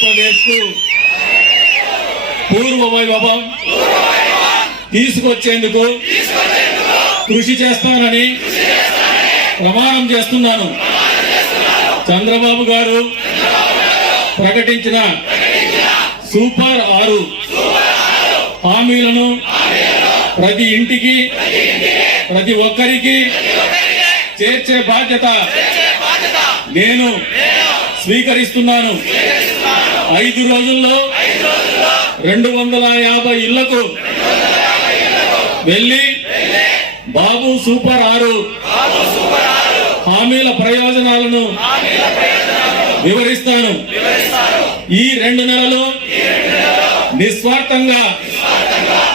కు పూర్వ వైభవం తీసుకొచ్చేందుకు కృషి చేస్తానని ప్రమాణం చేస్తున్నాను. చంద్రబాబు గారు ప్రకటించిన సూపర్ ఆరు హామీలను ప్రతి ఇంటికి ప్రతి ఒక్కరికి చేర్చే బాధ్యత నేను స్వీకరిస్తున్నాను. ఐదు రోజుల్లో రెండు వందల యాభై ఇళ్ళకు వెళ్ళి బాబు సూపర్ ఆరు హామీల ప్రయోజనాలను వివరిస్తాను. ఈ రెండు నెలలు నిస్వార్థంగా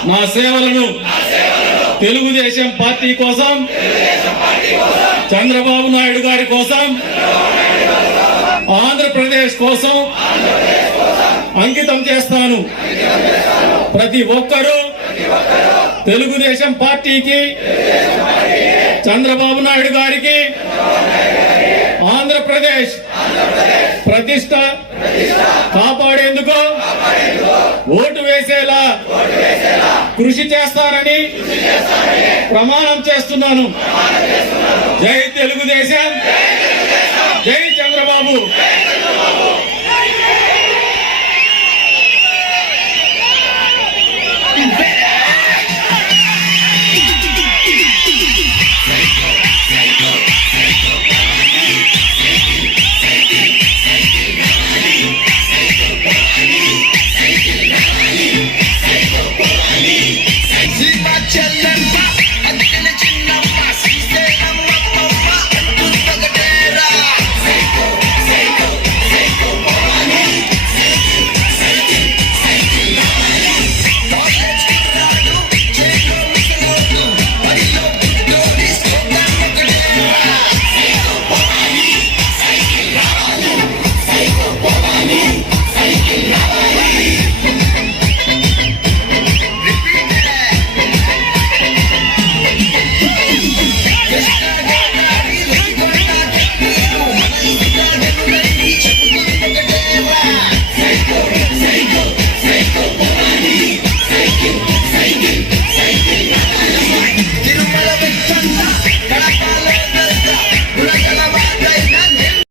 నా సేవలను తెలుగుదేశం పార్టీ కోసం చంద్రబాబు నాయుడు గారి కోసం ఆంధ్రప్రదేశ్ కోసం అంకితం చేస్తాను. ప్రతి ఒక్కరూ తెలుగుదేశం పార్టీకి చంద్రబాబు నాయుడు గారికి ఆంధ్రప్రదేశ్ ప్రతిష్ట కాపాడేందుకు ఓటు వేసేలా కృషి చేస్తారని ప్రమాణం చేస్తున్నాను. జై తెలుగుదేశం. జై చంద్రబాబు. See my challenge.